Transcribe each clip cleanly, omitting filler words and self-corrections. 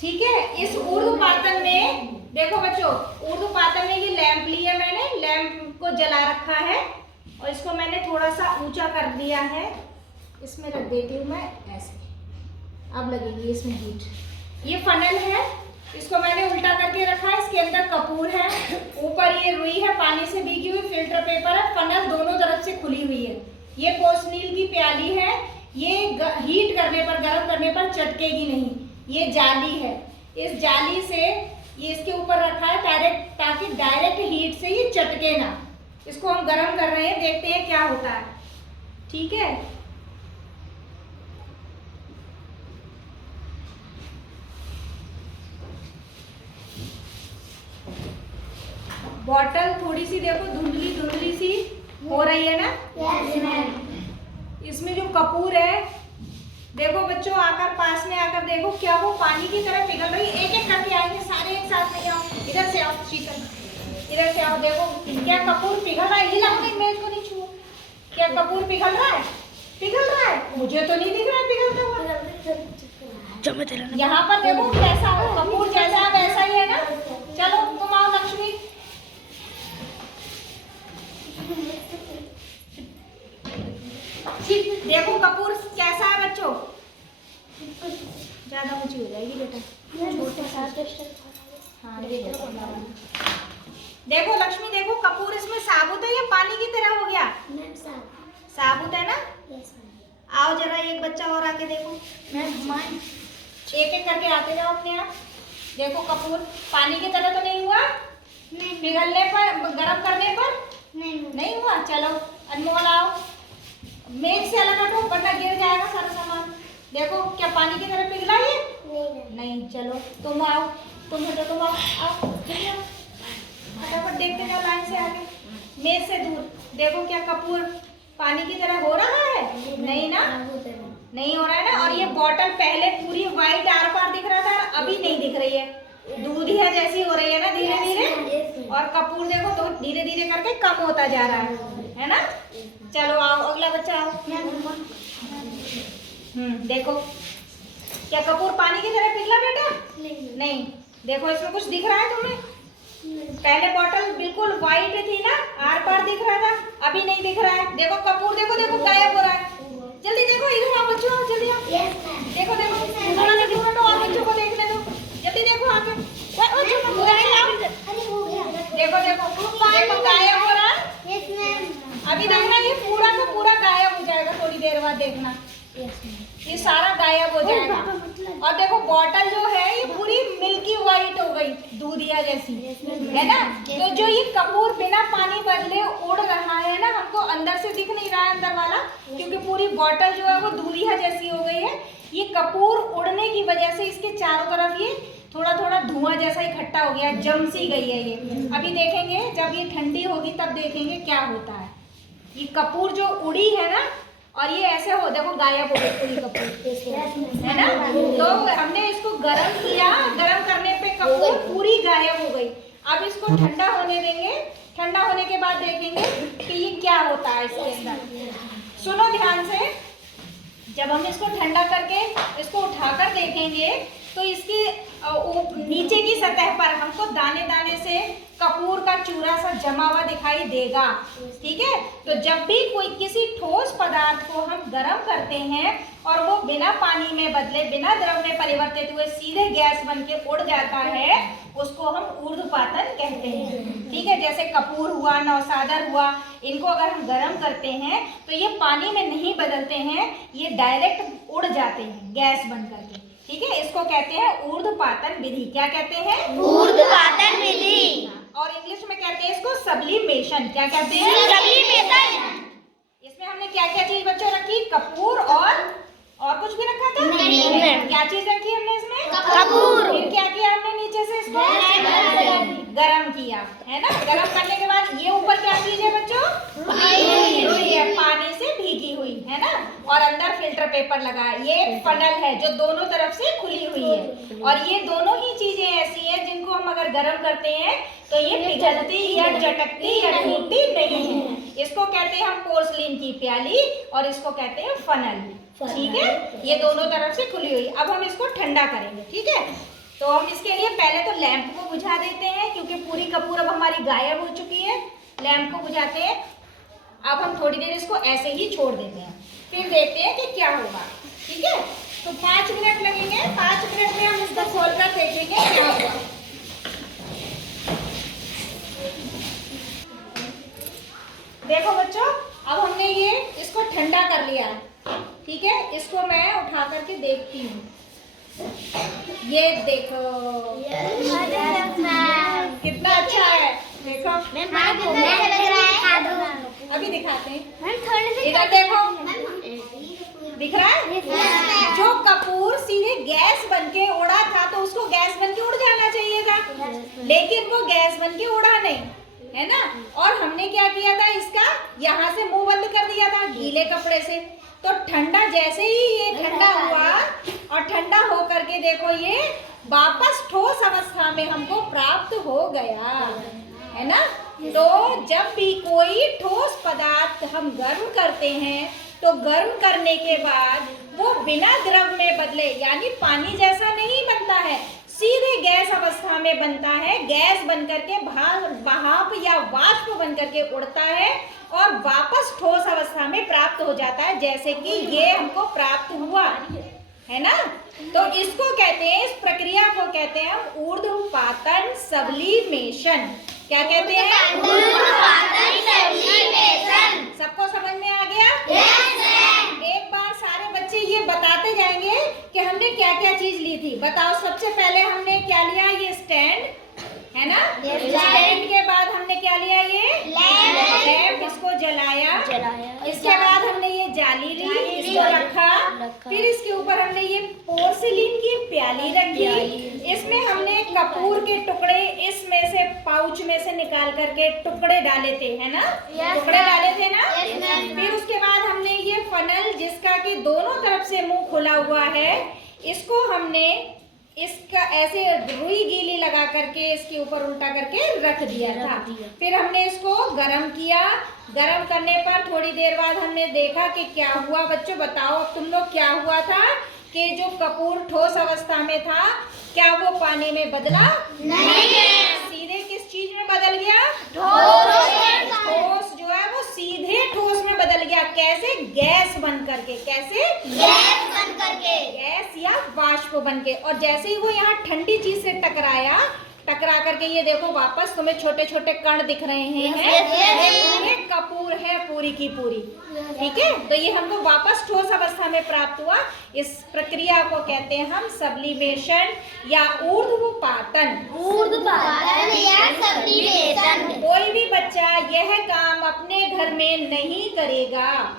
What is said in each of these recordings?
ठीक है। इस ऊर्ध्वपातन में देखो बच्चों, ऊर्ध्वपातन में ये लैंप लिया मैंने, लैंप को जला रखा है और इसको मैंने थोड़ा सा ऊंचा कर दिया है। इसमें रख देती हूँ मैं ऐसे, अब लगेगी इसमें हीट। ये फनल है, इसको मैंने उल्टा करके रखा है। इसके अंदर कपूर है, ऊपर ये रुई है पानी से भीगी हुई, फिल्टर पेपर है, फनल दोनों तरफ से खुली हुई है। ये पोर्सनील की प्याली है, ये हीट करने पर, गर्म करने पर चटकेगी नहीं। ये जाली है, इस जाली से ये इसके ऊपर रखा है डायरेक्ट, ताकि डायरेक्ट हीट से ये चटके ना। इसको हम गर्म कर रहे हैं, देखते हैं क्या होता है। ठीक है, बॉटल थोड़ी सी देखो धुंधली धुंधली सी हो रही है ना। इसमें जो कपूर है, देखो बच्चों आकर पास में आकर देखो, क्या वो पानी की तरह पिघल रही है। एक एक करके आएंगे सारे एक साथ नहीं। आओ इधर से, आओ शीतल इधर से आओ। देखो क्या कपूर पिघल रहा है। हिलाओ नहीं, मेज को नहीं छुओ। क्या कपूर पिघल रहा है? पिघल रहा है? मुझे तो नहीं दिख रहा है पिघलता हुआ। यहाँ पर देखो कैसा कपूर जैसा है वैसा ही है ना। चलो तुम आओ लक्ष्मी। देखो कपूर कैसा है बच्चों, ज्यादा ऊंची हो जाएगी बेटा। हाँ देखो लक्ष्मी, देखो कपूर इसमें साबुत है या पानी की तरह हो गया? साबुत है ना। आओ जरा एक बच्चा और आके देखो। एक एक करके आते जाओ अपने आप। देखो कपूर पानी की तरह तो नहीं हुआ? पिघलने पर, गरम करने पर नहीं हुआ। चलो अनमोल आओ, मेज से अलग हटो वरना गिर जाएगा सारा सामान। देखो क्या पानी की तरह पिघला ये? नहीं। चलो तुम आओ, तुम हटो, तुम आओ, आओ फटाफट देखते जाओ लाइन से आगे, मेज से दूर। देखो क्या कपूर पानी की तरह हो रहा है? नहीं ना, नहीं हो रहा है ना। और ये बॉटल पहले पूरी व्हाइट आर पार दिख रहा था, अभी नहीं दिख रही है, दूधिया जैसी हो रही है ना धीरे धीरे। और कपूर देखो तो धीरे धीरे करके कम होता जा रहा है ना। चलो आओ अगला बच्चा आओ। देखो क्या कपूर पानी की तरह पिघला बेटा? नहीं। देखो इसमें कुछ दिख रहा है तुम्हें? पहले बॉटल बिल्कुल व्हाइट थी ना, आर पार दिख रहा था, अभी नहीं दिख रहा है। देखो कपूर देखो, देखो गायब हो रहा है। जल्दी देखो, इधर आओ बच्चों, जल्दी आओ। देखो देखो थोड़ा सा दूर हटो और बच्चों को देखने दो। जल्दी देखो आगे। देखो देखो देखो गायब हो रहा है। अभी देखना ये पूरा का पूरा गायब हो जाएगा, थोड़ी देर बाद देखना ये सारा गायब हो जाएगा। और देखो बॉटल जो है ये पूरी मिल्की व्हाइट हो गई, दूधिया जैसी है ना। तो जो ये कपूर बिना पानी बदले उड़ रहा है ना, हमको अंदर से दिख नहीं रहा है अंदर वाला, क्योंकि पूरी बॉटल जो है वो दूधिया जैसी हो गई है। ये कपूर उड़ने की वजह से इसके चारों तरफ ये थोड़ा थोड़ा धुआं जैसा इकट्ठा हो गया, जम सी गई है ये। अभी देखेंगे जब ये ठंडी होगी तब देखेंगे क्या होता है। ये कपूर जो उड़ी है ना, और ये ऐसे हो देखो गायब हो गई पूरी कपूर, है ना। तो हमने इसको गरम किया, गरम करने पे कपूर पूरी गायब हो गई। अब इसको ठंडा होने देंगे, ठंडा होने के बाद देखेंगे कि ये क्या होता है इसके अंदर। सुनो ध्यान से, जब हम इसको ठंडा करके इसको उठाकर देखेंगे तो इसकी नीचे की सतह पर हमको दाने दाने से कपूर का चूरा सा जमा हुआ दिखाई देगा। ठीक है, तो जब भी कोई किसी ठोस पदार्थ को हम गर्म करते हैं और वो बिना पानी में बदले, बिना द्रव में परिवर्तित हुए सीधे गैस बन के उड़ जाता है, उसको हम ऊर्ध्वपातन कहते हैं। ठीक है, जैसे कपूर हुआ, नौसादर हुआ, इनको अगर हम गर्म करते हैं तो ये पानी में नहीं बदलते हैं, ये डायरेक्ट उड़ जाते हैं गैस बन करके। ठीक है, इसको कहते हैं ऊर्ध्वपातन विधि। क्या कहते हैं? ऊर्ध्वपातन विधि। और इंग्लिश में कहते हैं इसको सब्लिमेशन। क्या कहते हैं? सब्लिमेशन। इसमें हमने क्या क्या चीज बच्चों रखी? कपूर और कुछ भी रखा था? नहीं। क्या चीज रखी हमने इसमें? कपूर। फिर क्या किया हमने नीचे से इसको गरम किया, है ना। गरम करने के बाद ये ऊपर क्या चीज है बच्चों? रुई है, पानी से भीगी हुई, है ना। और अंदर फिल्टर पेपर लगा है। ये फनल है जो दोनों तरफ से खुली हुई है। और ये दोनों ही चीजें ऐसी हैं जिनको हम अगर गर्म करते हैं तो ये पिघलती या चटकती या टूटती नहीं है। इसको कहते हैं हम पोर्सलीन की प्याली और इसको कहते हैं फनल। ठीक है, ये दोनों तरफ से खुली हुई। अब हम इसको ठंडा करेंगे। ठीक है, तो हम इसके लिए पहले तो लैंप को बुझा देते हैं, क्योंकि पूरी कपूर अब हमारी गायब हो चुकी है। लैंप को बुझाते हैं। अब हम थोड़ी देर इसको ऐसे ही छोड़ देते हैं, फिर देखते हैं कि क्या होगा। ठीक है, तो 5 मिनट लगेंगे। 5 मिनट में हम इसको खोलकर देखेंगे क्या होगा। देखो बच्चों, अब हमने ये इसको ठंडा कर लिया है। ठीक है, इसको मैं उठा करके देखती हूँ। ये देखो कितना अच्छा है। देखो अभी दिखाते हैं। इधर देखो, दिख रहा है? जो कपूर सीधे गैस बनके उड़ा था तो उसको गैस बनके उड़ जाना चाहिए था, लेकिन वो गैस बनके उड़ा नहीं, है ना। और हमने क्या किया था, इसका यहाँ से मुंह बंद कर दिया था गीले कपड़े से। तो ठंडा जैसे ही ये ठंडा हुआ और ठंडा हो करके देखो ये वापस ठोस अवस्था में हमको प्राप्त हो गया, है ना। तो जब भी कोई ठोस पदार्थ हम गर्म करते हैं तो गर्म करने के बाद वो बिना द्रव में बदले, यानी पानी जैसा नहीं बनता है, सीधे गैस अवस्था में बनता है। गैस बनकर के भाप या वाष्प बनकर के उड़ता है और वापस ठोस अवस्था में प्राप्त हो जाता है, जैसे कि ये हमको प्राप्त हुआ, है ना। तो इसको कहते हैं, इस प्रक्रिया को कहते हैं हम ऊर्ध्वपातन सब्लिमेशन। क्या कहते हैं? ऊर्ध्वपातन सब्लिमेशन। सबको समझ में आ गया? एक बार सारे बच्चे ये बताते जाएंगे कि हमने क्या क्या चीज ली थी। बताओ, सबसे पहले हमने क्या लिया? ये स्टैंड, है ना। स्टैंड के बाद हमने क्या लिया? ये लैंप, इसको जलाया। इसके बाद हमने ये जाली ली, इसको रखा। फिर इसके ऊपर हमने ये पोर्सिलीन की प्याली रखी। इसमें हमने कपूर के टुकड़े इसमें से पाउच में से निकाल करके टुकड़े डाले थे, है ना। टुकड़े डाले थे ना। फिर उसके बाद हमने ये फनल, जिसका कि दोनों तरफ से मुंह खुला हुआ है, इसको हमने इसका ऐसे रुई गीली लगा करके इसके ऊपर उल्टा करके रख दिया था। फिर हमने इसको गरम किया। गरम करने पर थोड़ी देर बाद हमने देखा कि क्या हुआ। बच्चों बताओ अब तुम लोग, क्या हुआ था कि जो कपूर ठोस अवस्था में था, क्या वो पानी में बदला? नहीं। सीधे किस चीज में बदल गया? ठोस जो है वो सीधे ठोस में बदल गया। कैसे? गैस बन करके। कैसे? गैस बन करके, गैस या वाष्प बन के। और जैसे ही वो यहाँ ठंडी चीज से टकरा करके ये देखो वापस तुम्हें छोटे छोटे कण दिख रहे हैं। ये कपूर है पूरी की पूरी। ठीक है, तो ये हमको वापस ठोस अवस्था में प्राप्त हुआ। इस प्रक्रिया को कहते हैं हम सब्लिमेशन या ऊर्ध्वपातन। या सब्लिमेशन। कोई भी बच्चा यह काम अपने घर में नहीं करेगा,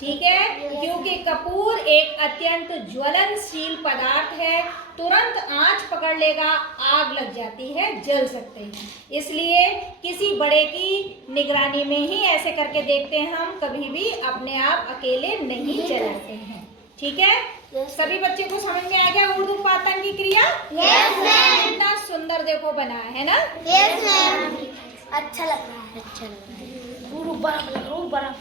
ठीक है, क्योंकि कपूर एक अत्यंत ज्वलनशील पदार्थ है। तुरंत आंच पकड़ लेगा, आग लग जाती है, जल सकते हैं। इसलिए किसी बड़े की निगरानी में ही ऐसे करके देखते हैं हम, कभी भी अपने आप अकेले नहीं जलाते हैं। ठीक है, सभी बच्चे को समझ में आ गया ऊर्ध्वपातन की क्रिया? Yes ma'am. कितना सुंदर देखो बना है ना। Yes ma'am. अच्छा लग रहा है। अच्छा लग रहा है। बर्फ लग रहा है। बर्फ।